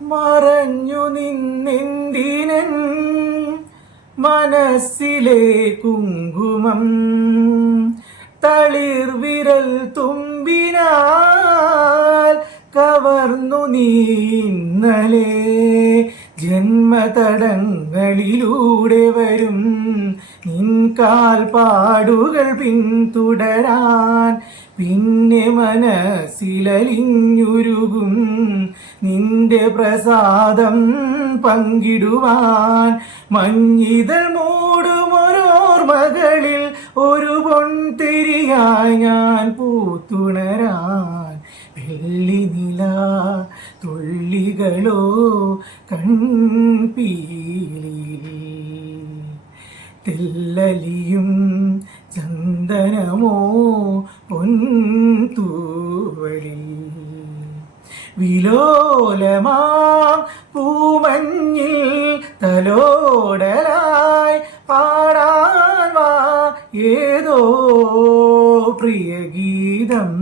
മറഞ്ഞു നിന്നെന്തിനൻ മനസ്സിലെ കുങ്കുമം തളിർവിരൽ തുമ്പിനാൽ കവർന്നു നീ ഇന്നലെ. ജന്മതടങ്ങളിലൂടെ വരും നിൻ പാടുകൾ പിന്തുടരാൻ പിന്നെ മനസ്സിലലിഞ്ഞുരുകും. നിന്റെ പ്രസാദം പങ്കിടുവാൻ മഞ്ഞിതൾ മൂടുമൊരോർമകളിൽ ഒരു പൊൻതിരിയായി ഞാൻ പൂത്തുണരാൻ. വെള്ളി നില തുള്ളികളോ കൺപീലി തെല്ലലിയും ചന്ദനമോ പൊൻതൂവലിൽ. വിലോലമാം പൂമഞ്ഞിൽ തലോടലായി പാടാൻ വാ ഏതോ പ്രിയഗീതം.